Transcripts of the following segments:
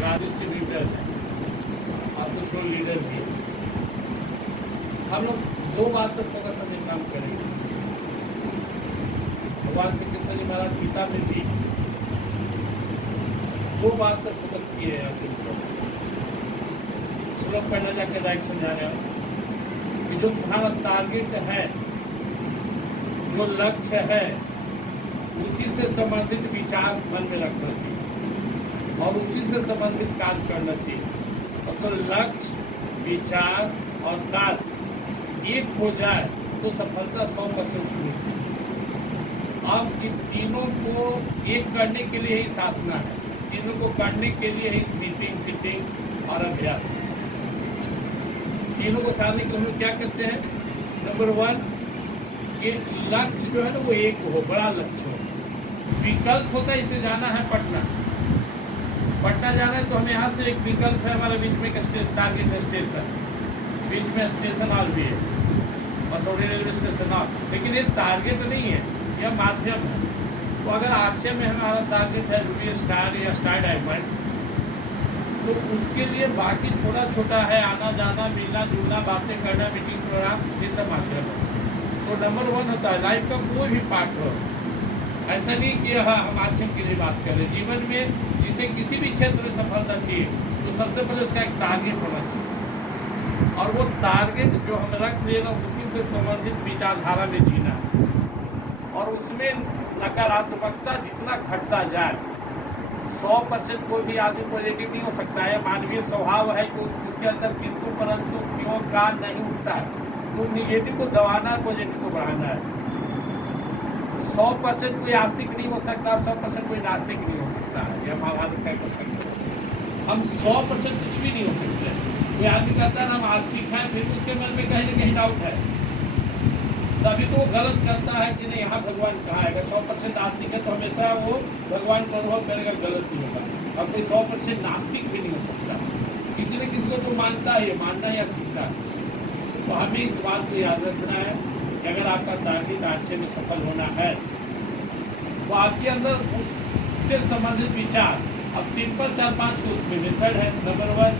Distributor हैं और कुछ लोग लीडर भी हैं। हम लोग दो बात पर फोकस हमेशा हम करेंगे। भगवान श्री कृष्ण जी महाराज गीता में भी दो बात पर फोकस किए हैं। श्लोक पढ़ना जाकर डायरेक्ट समझा रहे हो कि जो तुम्हारा टारगेट है, जो लक्ष्य है, उसी से संबंधित विचार मन में रखना चाहिए और उसी से संबंधित कार्य करना चाहिए। तो लक्ष्य, विचार और कार्य एक हो जाए तो सफलता 100% सुनिश्चित। अब इन तीनों को एक करने के लिए ही साधना है, तीनों को करने के लिए ही मीटिंग, सिटिंग और अभ्यास। तीनों को साधने के लिए हम लोग क्या करते हैं? नंबर 1 कि लक्ष्य जो है ना वो एक हो, बड़ा लक्ष्य हो। विकल्प होता है, इसे जाना है पटना, पटना जाना है तो हमें यहाँ से एक विकल्प है, हमारे बीच में एक टारगेट है स्टेशन, बीच में स्टेशन और भी है, मसौढ़ी रेलवे स्टेशन और, लेकिन ये टारगेट नहीं है, यह माध्यम है। तो अगर आरसीएम में हमारा टारगेट है रूबी स्टार या स्टार डायमंड, तो उसके लिए बाकी छोटा छोटा है, आना जाना, मिलना जुलना, बातें करना, मीटिंग प्रोग्राम, ये सब माध्यम है। तो नंबर 1 होता है लाइफ का कोई भी पार्ट हो, ऐसा नहीं कि हाँ हम आरसीएम की बात करें। जीवन में जिसे किसी भी क्षेत्र में सफलता चाहिए तो सबसे पहले उसका एक टारगेट होना चाहिए, और वो टारगेट जो हम रख लिए ना उसी से संबंधित विचारधारा में जीना, और उसमें नकारात्मकता जितना घटता जाए। 100% कोई भी आदमी पॉजिटिव नहीं हो सकता है, मानवीय स्वभाव है कि उसके अंदर किंतु परंतु क्यों का नहीं उठता है। तो निगेटिव को दबाना है, पॉजिटिव को बढ़ाना है। 100% कोई आस्तिक नहीं हो सकता और 100% कोई नास्तिक नहीं हो सकता है, यह महाभारत का क्वेश्चन है। हम 100% कुछ भी नहीं हो सकते। कोई आदमी कहता है हम आस्तिक हैं, फिर उसके मन में कहीं ना कहीं डाउट है, तभी तो वो गलत करता है कि नहीं यहाँ भगवान कहाँ है। अगर 100% आस्तिक है तो हमेशा वो भगवान को अनुभव करेगा, गलत नहीं होगा। और कोई 100% नास्तिक भी नहीं हो सकता, किसी न किसी को तो मानता है, मानना या सीखता है। तो हमें इस बात को याद रखना है कि अगर आपका टारगेट आरसीएम में सफल होना है तो आपके अंदर उससे संबंधित विचार, अब सिंपल 4-5 को उसमें मेथड है। नंबर 1,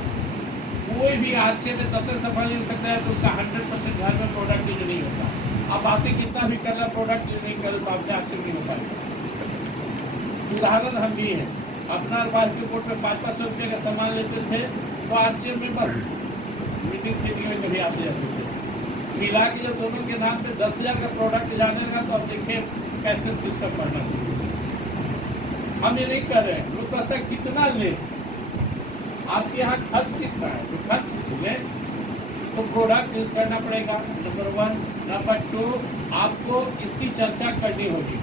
कोई भी आरसीएम में तब तक सफल नहीं हो सकता है तो उसका 100% घर में प्रोडक्ट यूज नहीं होता। आप बातें कितना भी कर रहे प्रोडक्ट यूज नहीं कर तो आपसे आरसीएम नहीं हो पाएगा। उदाहरण हम भी हैं, अपना बाहर कोर्ट में 500-500 रुपये का सामान लेते थे तो आरसीएम में बस मीटिंग सीटिंग में कभी आते जाते थे। मिला के जब दोनों के नाम पे 10,000 का प्रोडक्ट जाने लगा तो अब देखिए कैसे सिस्टम करना चाहिए। हम ये नहीं कर रहे हैं। लोग कहते हैं कितना ले, आपके यहाँ खर्च कितना है, तो खर्च ले तो प्रोडक्ट यूज करना पड़ेगा। नंबर 1। नंबर 2, आपको इसकी चर्चा करनी होगी,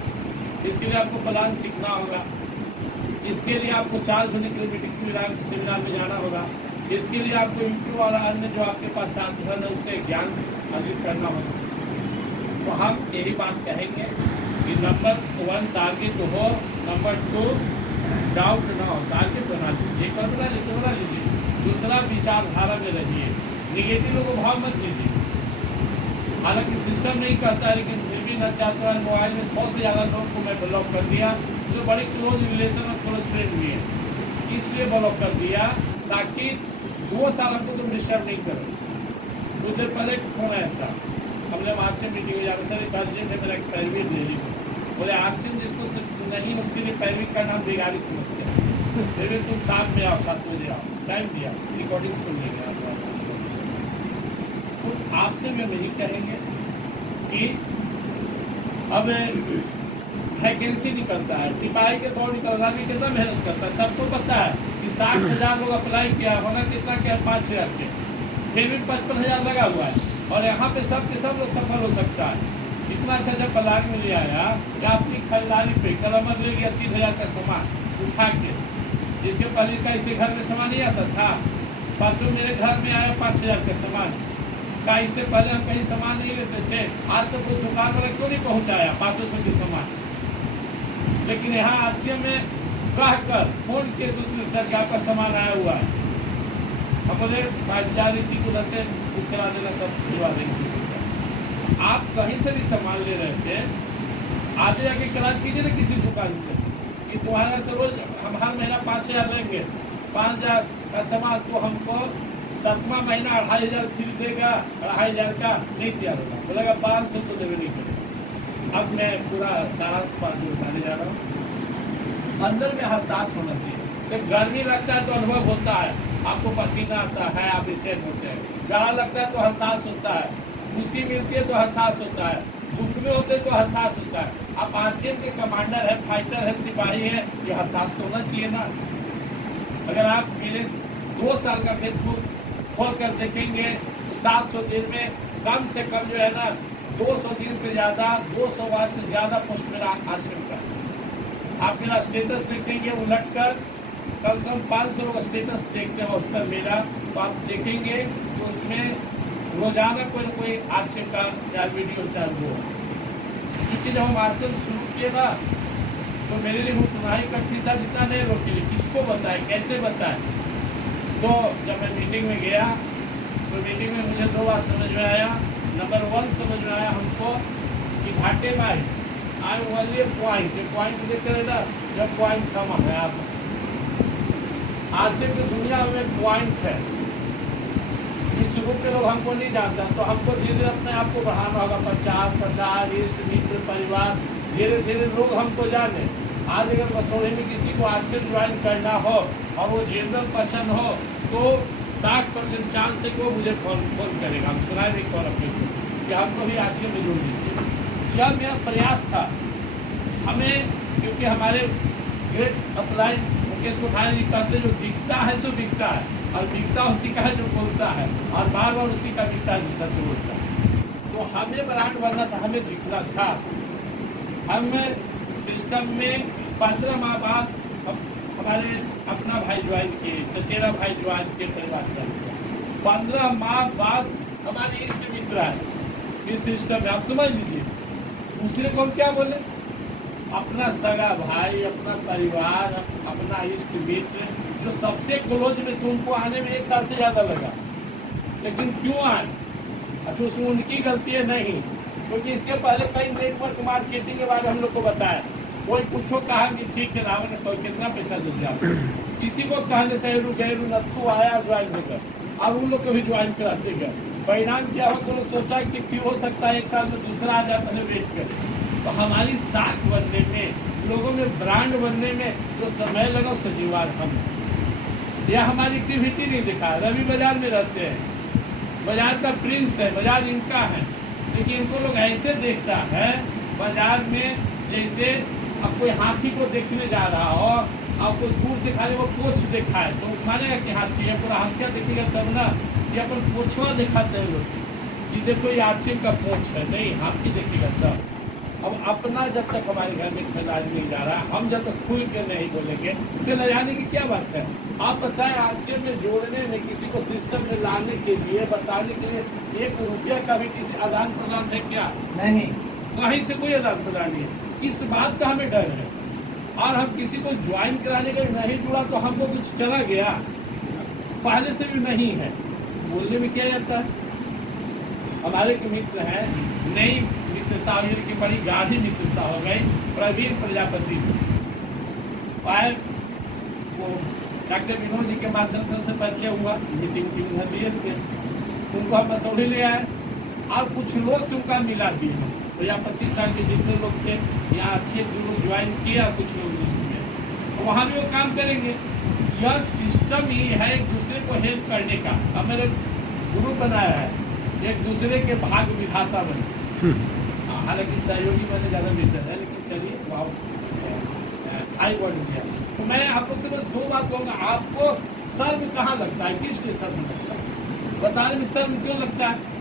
इसके लिए आपको प्लान सीखना होगा, इसके लिए आपको चार्ज होने के लिए मीटिंग सेमिनार में जाना होगा, इसके लिए आपको यूट्यूब और अन्य जो आपके पास साधन है उससे ज्ञान अर्जित करना होगा। तो हम यही बात कहेंगे कि नंबर 1 टारगेट हो, नंबर 2 डाउट ना हो, टारगेट बना लीजिए, कल्पना लीजिए, बना लीजिए। दूसरा, विचारधारा में रहिए, निगेटिव को भाव मत लीजिए। हालांकि सिस्टम नहीं कहता है, लेकिन फिर भी न चाहता है। मोबाइल में 100 से ज़्यादा लोग को मैं ब्लॉक कर दिया, जो बड़े क्लोज रिलेशन और क्लोज फ्रेंड भी है, इसलिए ब्लॉक कर दिया ताकि 2 साल हमको तुम डिस्टर्ब नहीं करो। कुछ देर पहले फोन आया था, हमने आरसीएम मीटिंग में जाकर सर एक अर्जेंट है, मेरा एक पैरवी ले ली। बोले आरसीएम जिसको नहीं उसके लिए पैरवी का नाम बेगारी समझते हैं। फिर तुम 7 में आओ, 7 बजे आओ, टाइम दिया, रिकॉर्डिंग सुन लेंगे आप। तो आपसे मैं यही कहेंगे कि अब वैकेंसी निकलता है, सिपाही के तौर निकल रहा है, कितना मेहनत करता है, सबको पता है कि 60,000 लोग अप्लाई किया, होना कितना क्या 5,000 के, फिर भी 55,000 लगा हुआ है, और यहाँ पे सब के सब लोग सफल हो सकता है। इतना अच्छा प्लान में ले आया कि अपनी खरीदारी पे कलम ले गया 3,000 का सामान उठा के, जिसके पहले का इसे घर में सामान नहीं आता था। परसों मेरे घर में आया 5,000 का सामान का, इससे पहले हम कहीं सामान नहीं लेते थे। आज तक कोई दुकान वाला क्यों नहीं पहुँचाया 500 के सामान, लेकिन यहाँ आरसीएम में कह कर फोन के सर आपका सामान आया हुआ है। हम बोले जा रही थी उधर से बुक करा देना, सब दिलवा देंगे। आप कहीं से भी सामान ले रहे थे, आगे जाके करार कीजिए ना किसी दुकान से कि तुम्हारे से रोज हम हर महीना 5,000 लेंगे, 5,000 का सामान तो हमको 7वां महीना 2,500 खरीदेगा, 2,500 का नहीं तैयार होगा, बोलेगा 500 तो देवे नहीं करेगा। अब मैं पूरा साहस बात उठाने जा रहा हूँ। अंदर में एहसास होना चाहिए। जब गर्मी लगता है तो अनुभव होता है, आपको पसीना आता है, आप बेचैन होते हैं। जाड़ा लगता है तो एहसास होता है, खुशी मिलती है तो एहसास होता है, दुख में होते तो एहसास होता है। आप आर्मी के कमांडर है, फाइटर है, सिपाही है, ये एहसास तो होना चाहिए ना। अगर आप मेरे 2 साल का फेसबुक खोल कर देखेंगे तो 700 दिन में कम से कम जो है ना 200 दिन से ज़्यादा, 200 बार से ज़्यादा पोस्ट मेरा आश्रम का। आप मेरा स्टेटस देखेंगे उलट कर, कम से कम 500 लोग स्टेटस देखते हैं औसतन मेरा, तो आप देखेंगे कि उसमें रोजाना कोई ना कोई आश्रम का चाहे वीडियो चाहे वो। क्योंकि जब हम आश्रम शुरू किए ना तो मेरे लिए उतना ही कठिन था जितना नहीं लोग के लिए, किसको बताए, कैसे बताए। तो जब मैं मीटिंग में गया तो मीटिंग में मुझे 2 बात समझ में आया। नंबर 1 समझ में आया हमको कि घाटे में आई ओनली पॉइंट देते रहे ना, जब पॉइंट कम है आप आश्रम की दुनिया में पॉइंट है। इस रूप के लोग हमको नहीं जानता, तो हमको धीरे धीरे अपने आप को बढ़ाना होगा। प्रचार इष्ट मित्र परिवार, धीरे धीरे लोग हमको जाने। आज अगर मसौढ़ी में किसी को आश्रम ज्वाइन करना हो और वो जनरल पर्सन हो तो 60% चांस है कि वो मुझे फोन करेगा। हम सुनाए नहीं कौन अपने को कि हमको भी आश्रम में जोड़ दीजिए। यह मेरा प्रयास था। हमें क्योंकि हमारे ग्रेट अपलाइन मुकेश कोठारी जी कहते जो दिखता है सो बिकता है, और बिकता उसी का है जो बोलता है, और बार बार उसी का बिकता है जो सच बोलता है। तो हमें ब्रांड बनना था, हमें दिखना था। हमें सिस्टम में 15 माह बाद हमारे अपना भाई ज्वाइन किए, चचेरा भाई ज्वाइन के परिवार का 15 माह बाद हमारे इष्ट मित्र है इस सिस्टम में। आप समझ लीजिए, दूसरे को हम क्या बोले, अपना सगा भाई, अपना परिवार, अपना इष्ट मित्र जो सबसे क्लोज में, तुमको आने में 1 साल से ज़्यादा लगा, लेकिन क्यों आए? अच्छा उसमें उनकी गलती है नहीं, क्योंकि इसके पहले कई नेटवर्क मार्केटिंग के बारे में हम लोग को बताया। कोई पूछो कहा कि ठीक है रावण कोई कितना पैसा दे दिया, किसी को कहने से गैरू नत्थू आया ज्वाइन होकर, अब उन लोग को भी ज्वाइन कराते गए। परिणाम क्या हो तो लोग सोचा कि क्यों हो सकता है 1 साल में दूसरा आ जाता है बेच कर। तो हमारी साख बनने में, लोगों में ब्रांड बनने में जो समय लगा सजीवार हम, यह हमारी एक्टिविटी नहीं दिखा। रवि बाजार में रहते हैं, बाजार का प्रिंस है, बाजार इनका है, लेकिन इनको लोग ऐसे देखता है बाजार में जैसे अब कोई हाथी को देखने जा रहा हो, आपको दूर से खाली वो पोछ देखा है तो मानेगा कि हाथी है, पूरा हाथिया देखेगा तब ना। ये अपन पोछवा दिखाते हैं लोग कि देखो ये आरसीएम का पोछ है, नहीं हाथी देखेगा तब। अब अपना जब तक हमारे घर में खिलाड़ नहीं जा रहा, हम जब तक खुल के नहीं बोलेंगे तो ले जाने की क्या बात है। आप बताएं आरसीएम में जोड़ने में, किसी को सिस्टम में लाने के लिए, बताने के लिए 1 रुपया का भी किसी आदान प्रदान है क्या? नहीं, कहीं से कोई आदान प्रदान नहीं है। इस बात का हमें डर है। और हम किसी को ज्वाइन कराने का नहीं जुड़ा तो हमको कुछ चला गया, पहले से भी नहीं है, बोलने में क्या जाता है। हमारे के मित्र हैं, नई मित्रता की बड़ी गाढ़ी मित्रता हो गई। प्रवीण प्रजापति पायल वो डॉक्टर विनोद जी के मार्गदर्शन से परिचय हुआ, मीटिंग की उधर लिए थे, उनको हम मसौढ़ी ले आए और कुछ लोग से उनका मिला भी है। तो यहाँ 25 साल के जितने लोग थे यहाँ अच्छे लोग ज्वाइन किया, कुछ लोग लिस्ट में, वहाँ भी वो काम करेंगे। यह सिस्टम ही है एक दूसरे को हेल्प करने का। अब मेरे गुरु बनाया है, एक दूसरे के भाग विधाता बने। हालांकि सहयोगी बने ज़्यादा बेहतर है, लेकिन चलिए वाह आई वर्ड दिया। तो मैं आप लोग से बस 2 बात कहूँगा, आपको शर्म कहाँ लगता है, किस लिए शर्म लगता है, बताने में शर्म क्यों लगता है?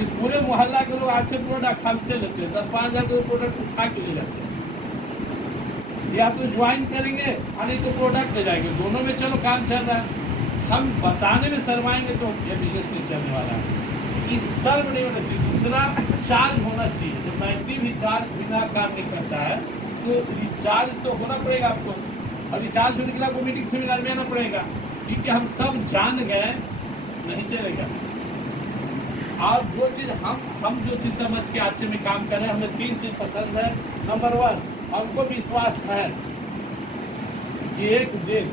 इस पूरे मोहल्ला के लोग आज से प्रोडक्ट हमसे लेते हैं, 10-5 हज़ार के प्रोडक्ट उठा के ले जाते हैं। या तो ज्वाइन करेंगे और नहीं तो प्रोडक्ट ले जाएंगे, दोनों में चलो काम चल रहा है। हम बताने में शर्माएंगे तो ये बिजनेस नहीं चलने वाला है। इस शर्म नहीं होना चाहिए। दूसरा चार्ज होना चाहिए। जब बैटरी भी चार्ज बिना काम नहीं करता है तो रिचार्ज तो होना पड़ेगा आपको, और रिचार्ज होने के लिए आपको मीटिंग सेमिनार में आना पड़ेगा, क्योंकि हम सब जान गए नहीं चलेगा। और जो चीज़ हम जो चीज़ समझ के आज से में काम कर रहे हैं, हमें 3 चीज़ पसंद है। नंबर 1, हमको विश्वास है कि एक दिन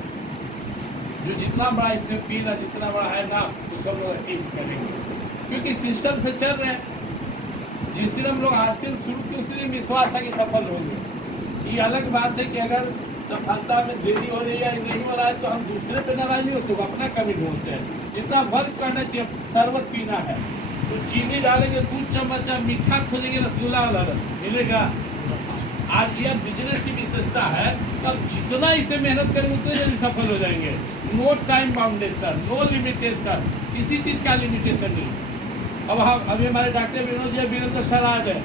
जो जितना बड़ा इससे पीना जितना बड़ा है ना उसको हम लोग अचीव करेंगे, क्योंकि सिस्टम से चल रहे हैं। जिस दिन हम लोग आरसीएम शुरू किए उसी दिन विश्वास था कि सफल होंगे। ये अलग बात है कि अगर सफलता में देरी हो रही है या नहीं हो रहा है तो हम दूसरे पे नाराज नहीं होते, अपना कमी ढूंढते हैं। जितना वर्क करना चाहिए, शरबत पीना है तो चीनी डालेंगे, दूध चम्मच, मीठा खोजेंगे, रसगुल्ला वाला रस मिलेगा। आज यह बिजनेस की विशेषता है, अब जितना इसे मेहनत करेंगे उतने जल्दी सफल हो जाएंगे। नो टाइम बाउंडेशन, नो लिमिटेशन, किसी चीज़ का लिमिटेशन नहीं। अब हम अभी हमारे डॉक्टर विनोद जी वीरेंद्र सर आ गए,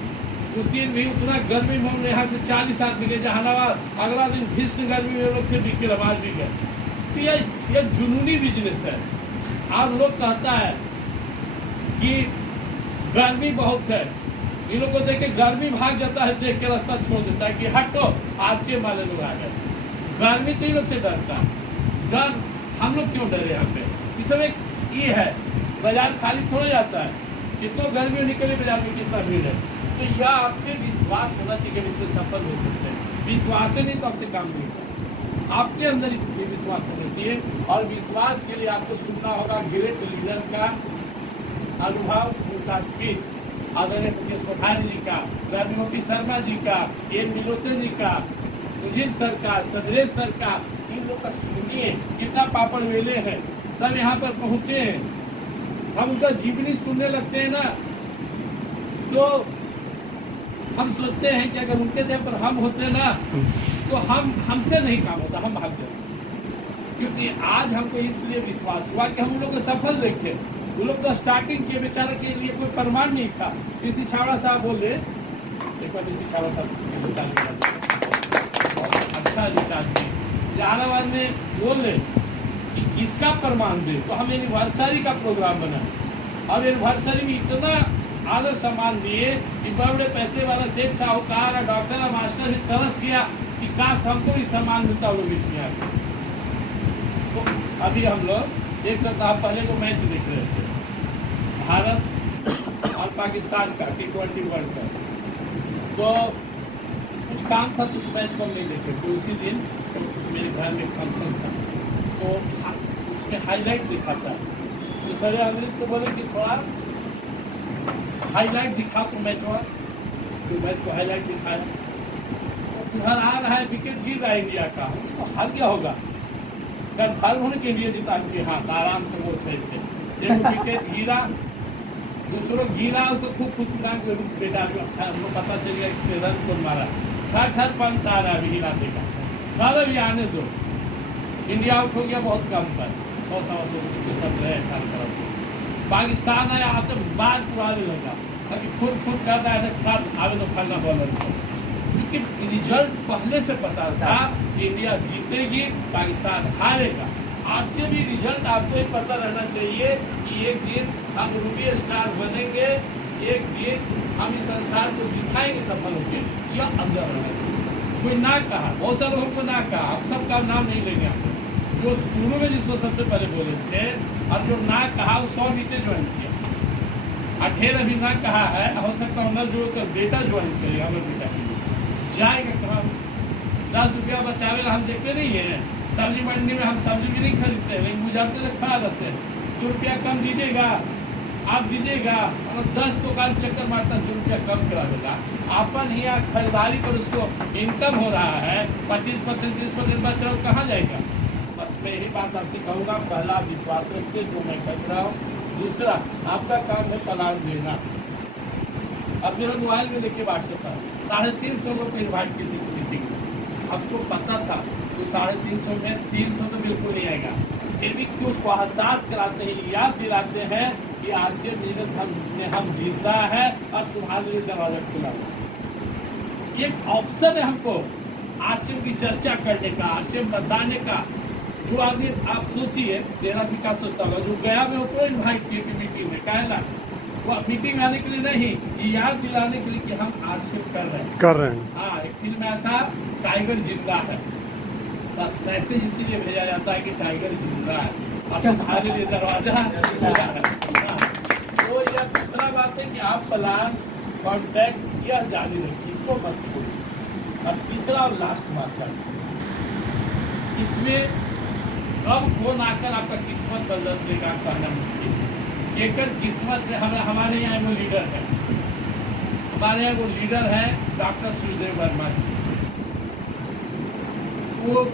उस दिन भी उतना गर्मी में हम यहाँ से 40 आदमी गए जहानाबाद, अगला दिन भीषण गर्मी में लोग थे बिक्रमाज भी गए। तो यह जुनूनी बिजनेस है। आप लोग कहता है कि गर्मी बहुत है, इन लोग को देख के गर्मी भाग जाता है, देख के रास्ता छोड़ देता है कि हटो, आरसीएम वाले लोग आ गए। गर्मी तो इन लोग से डरता है, डर हम लोग क्यों डरे? यहाँ पे इस समय ये है, बाजार खाली थोड़ा जाता है, कितना गर्मी निकले बाजार में कितना भीड़ है। तो यह आपके विश्वास होना चाहिए कि इसमें सफल हो सकते हैं। विश्वास नहीं तो आपसे काम नहीं होगा, आपके अंदर ये विश्वास होना चाहिए। और विश्वास के लिए आपको सुनना होगा ग्रेट लीडर का अनुभव, उनका स्पीच, आदरणीय मुकेश कोठारी जी का, रविमोपी शर्मा जी का, एन मिलोत्रे जी का, सुजीत सर का, सदरेश सर का, इन लोग का सुनिए कितना पापड़ वेले हैं, तब यहाँ पर पहुँचे हैं। हम उनका जीवनी सुनने लगते हैं ना तो हम सोचते हैं कि अगर उनके जगह पर हम होते ना तो हमसे नहीं काम होता, हम भाग जाते। क्योंकि आज हमको इसलिए विश्वास हुआ कि हम लोग को सफल देखे। वो लोग तो स्टार्टिंग किए, बेचारा के लिए कोई प्रमाण नहीं था। ऋषि छावड़ा साहब बोले, एक बार ऋषि छावड़ा साहब अच्छा रिचार्ज जहानाबाद में बोले कि किसका प्रमाण दे, तो हम एनिवर्सरी का प्रोग्राम बना और एनिवर्सरी में इतना आदर सम्मान दिए कि बड़े बड़े पैसे वाला सेठ साहूकार और डॉक्टर और मास्टर भी तरस गया कि काश हमको भी सम्मान मिलता लोग इसमें आके। तो अभी हम लोग एक सप्ताह पहले को मैच देख रहे थे, भारत और पाकिस्तान का T20 वर्ल्ड कप। तो कुछ काम था तो उस मैच को हम नहीं देखे, तो उसी दिन तो मेरे घर में फंक्शन था तो उसमें हाईलाइट दिखाता है। तो सर अमृत को बोले कि थोड़ा हाईलाइट दिखा तो मैच हुआ, तो मैच को हाईलाइट दिखाया। तो उधर आ रहा है, विकेट गिर रहा है इंडिया का, तो हार गया होगा, कन्फर्म होने के लिए जीता कि हाँ आराम से वो थे। एक विकेट गिरा, दूसरों गिरा, उसको खूब खुशी लगा बेटा हमको पता चल गया इसने रन को मारा। ठर पंत आ रहा है अभी हिलाने का, घर अभी आने दो। इंडिया आउट हो गया बहुत कम पर, 100 सब रहे हर तरफ। पाकिस्तान आया तो बार पुराने लगा, अभी खुद कर रहा है खत आवे तो फलना बॉलर को, क्योंकि रिजल्ट पहले से पता था कि इंडिया जीतेगी, पाकिस्तान हारेगा। आज से भी रिजल्ट आपको ही पता रहना चाहिए कि एक दिन हम रूबी स्टार बनेंगे, एक दिन हम इस संसार को दिखाएंगे सफल होंगे। यह अंदर रहना चाहिए। कोई ना कहा, बहुत सारे लोगों को ना कहा, हम सबका नाम नहीं लेंगे आपको, जो शुरू में जिसको सबसे पहले बोले थे और जो ना कहा वो 100 नीचे ज्वाइन किया। अठेर अभी ना कहा है, हो सकता है जोड़कर बेटा ज्वाइन करेगा, हमारे बेटा जाएगा कहाँ? 10 रुपया बचावे हम देखते नहीं है, सब्जी मंडी में हम सब्जी भी नहीं खरीदते हैं, लेकिन गुजारते रहे खड़ा रहते हैं। 2 रुपया कम दीजिएगा, आप दीजिएगा, और 10 दुकान चक्कर मारता 2 रुपया कम करा देगा। अपन ही यहाँ खरीदारी पर उसको इनकम हो रहा है 25%, 30% बच रहा हो, कहाँ जाएगा? बस मैं यही बात आपसे कहूँगा, पहला विश्वास रखिए जो मैं कर रहा हूँ। दूसरा आपका काम है प्लान देना। अब मेरा मोबाइल में देखिए व्हाट्सएप पर 350 लोग को इन्वाइट की थी इस मीटिंग में। आपको पता था तो 350 में 300 तो बिल्कुल नहीं आएगा, फिर भी क्यों उसको एहसास कराते हैं, याद दिलाते हैं कि आज ये बिजनेस हम जीत रहा है और तुम्हारे लिए दरवाजा खुला हुआ। ये एक ऑप्शन है हमको आरसीएम की चर्चा करने का, आरसीएम बताने का। जो आदमी आप सोचिए, तेरा विकास सोचता होगा, जो गया में उसको इन्वाइट किए थे मीटिंग में, कहना वो मीटिंग में आने के लिए नहीं, ये याद दिलाने के लिए कि हम आरसीएम कर रहे हैं। हाँ, एक फिल्म में आया था टाइगर जिंदा है, बस मैसेज इसीलिए भेजा जाता है कि टाइगर जिंदा है और तुम्हारे लिए दरवाजा खुला है। तो यह दूसरा बात है कि आप प्लान कॉन्टैक्ट यह जारी रखिए, इसको मत छोड़िए। और तीसरा और लास्ट बात है, इसमें कब कौन आकर आपका किस्मत बदल देगा कहना मुश्किल है। केकर किस्मत में हमारे यहाँ वो लीडर है, हमारे यहाँ वो लीडर है डॉक्टर सूर्यदेव वर्मा जी। वो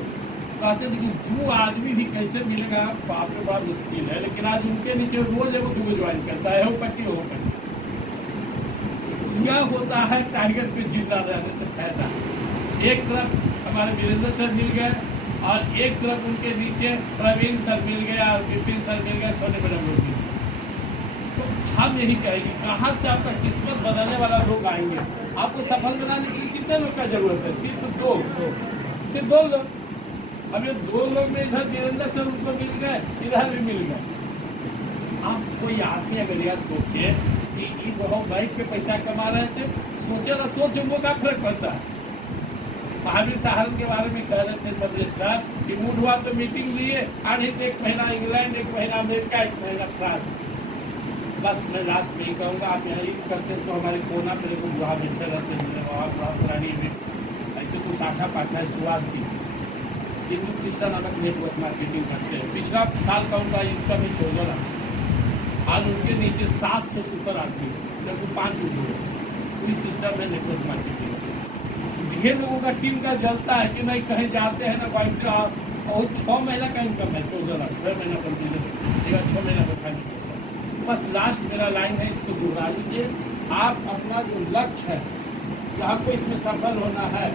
कहते थे कि दो आदमी भी कैसे मिलेगा बाप रे बाप मुश्किल है, लेकिन आज उनके नीचे रोज वो दुगो ज्वाइन करता है, वो पट्टी हो पट्टी। यह होता है टाइगर पे जिंदा रहने से फायदा। एक तरफ हमारे वीरेंद्र सर मिल गए और एक तरफ उनके नीचे प्रवीण सर मिल गया और विपिन सर मिल गए, सोने मैडम लोग मिल गए। तो हम यही कहेंगे कहाँ से आपका किस्मत बदलने वाला लोग आएंगे। आपको सफल बनाने के लिए कितने लोग का जरूरत है? सिर्फ दो लोग। अब ये दो लोग में इधर वीरेंद्र सर उनको मिल गए, इधर भी मिल गए। आप कोई आदमी अगर यह सोचे कि वो बैठ के पैसा कमा रहे थे, सोचे ना सोचे उनको क्या फर्क पड़ता है। महावीर सहारन के बारे में कह रहे थे सर्वेश साहब कि मूड हुआ तो मीटिंग लिए, आने एक महीना इंग्लैंड, एक महीना अमेरिका, एक महीना फ्रांस। बस मैं लास्ट में ही कहूँगा, आप यहाँ ही करते तो हमारे कोना मेरे को वहाँ बैठे रहते हैं वहाँ में ऐसे कुछ आठा पाठा है सुहास सिंह, हिंदू कृष्णा नामक नेटवर्क मार्केटिंग करते हैं। पिछला साल का उनका इनकम ही 14 लाख। आज उनके नीचे 700 सुपर आदमी है, जबकि 5 लोग पूरी सिस्टम है नेटवर्क मार्केटिंग। ढेर लोगों का टीम का जलता है कि नहीं कहीं जाते हैं ना बाइक और 6 महीना का इनकम है 14 लाख, 6 महीना कंटिन्यू 6 महीना का खाने। बस लास्ट मेरा लाइन है, इसको दोहरा लीजिए। आप अपना जो लक्ष्य है कि आपको इसमें सफल होना है,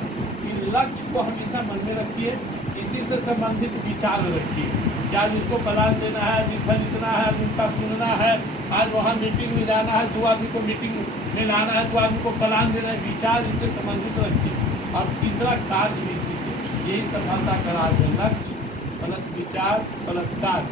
इन लक्ष्य को हमेशा मन में रखिए, इसी से संबंधित विचार रखिए। आज उसको प्लान देना है, लिखा लिखना है, उनका सुनना है, आज वहाँ मीटिंग में जाना है, 2 आदमी को मीटिंग में लाना है, 2 आदमी को प्लान देना है। विचार इससे संबंधित रखिए। और तीसरा कार्य भी इसी से, यही सफलता का राज है। लक्ष्य प्लस विचार प्लस कार्य।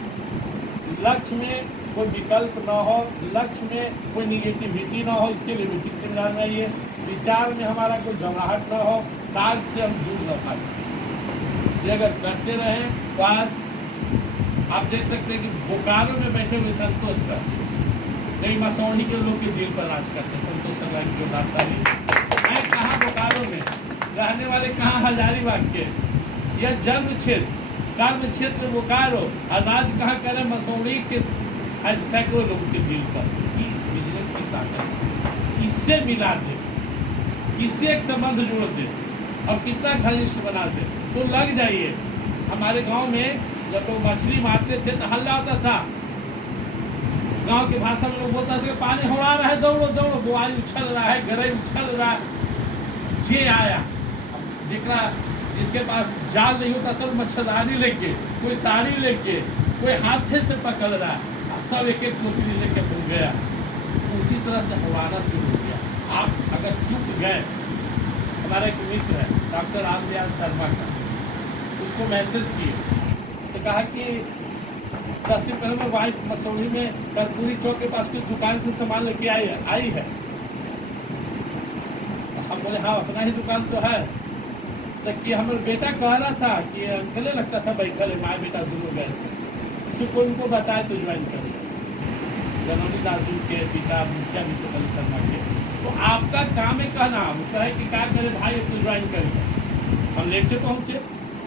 लक्ष्य में कोई विकल्प न हो, लक्ष्य में कोई निगेटिविटी ना हो, इसके लिए मीटिंग से मिलाना चाहिए। विचार में हमारा कोई घबराहट न हो, कार्य से हम दूर न पाए। ये अगर करते रहें तो आज आप देख सकते हैं कि बोकारो में बैठे हुए संतोष सर कई मसौड़ी के लोग के दिल पर राज करते हैं। संतोष सर लाइन की बात मैं कहाँ बोकारो में रहने वाले, कहाँ हजारीबाग के, यह जन्म क्षेत्र कर्म क्षेत्र में बोकारो, अनाज कहाँ करें मसौड़ी के आज सैकड़ों लोगों के दिल पर। इस बिजनेस की ताकत इससे मिला दे, इससे एक संबंध जोड़ दे और कितना घनिष्ठ बना दे तो लग जाइए। हमारे गांव में जब लोग मछली मारते थे तो हल्ला होता था, गांव की भाषा में लोग बोलता था कि पानी हो रहा है, दौड़ो दौड़ो, बुआरी उछल रहा है, गरई उछल रहा है। जे आया जिसके पास जाल नहीं होता तो मच्छरदानी लेके, कोई साड़ी लेके, कोई हाथे से पकड़ रहा है, सब एक एक टोकरी लेके घूम गया। उसी तरह से हवाना शुरू हो गया। आप अगर चुप गए, हमारा एक मित्र है डॉक्टर रामदयाल शर्मा का, उसको मैसेज किए तो कहा कि 10 दिन पहले मैं वाइफ मसौड़ी में कर्पूरी चौक के पास कुछ दुकान से सामान लेके आई है। हम बोले हाँ अपना ही दुकान तो है। तो कि हमारा बेटा कह रहा था कि अंकले लगता था बैठल है, माँ बेटा दोनों गए थे, उसको कोई उनको बताया तो ज्वाइन कर जनौनी दासू के पिता मुखिया मित्र शर्मा के। तो आपका काम है कहना, वो कहे कि क्या करे भाई तो ज्वाइन करेगा। हम लेट से पहुँचे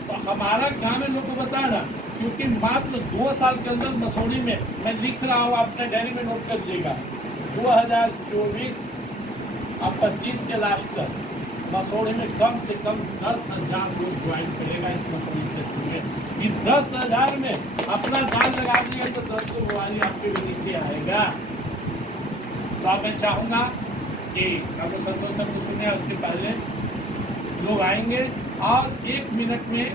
तो हमारा काम है लोग को बताना, क्योंकि मात्र 2 साल के अंदर मसौड़ी में, मैं लिख रहा हूँ अपने डायरी में नोट कर लीजिएगा, 2024 और 25 के लास्ट तक मसौड़ी में कम से कम 10,000 लोग ज्वाइन करेगा इस मसौड़ी क्षेत्र में। कि 10,000 में अपना दान लगा दिए तो 10 को बुआरी आपके भी नीचे आएगा। तो अब मैं चाहूँगा कि डॉक्टर संतोष सर को सुने, उसके पहले लोग आएंगे और 1 मिनट में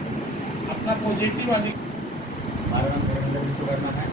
अपना पॉजिटिव वाली। हमारा नाम वीरेंद्र विश्वकर्मा है।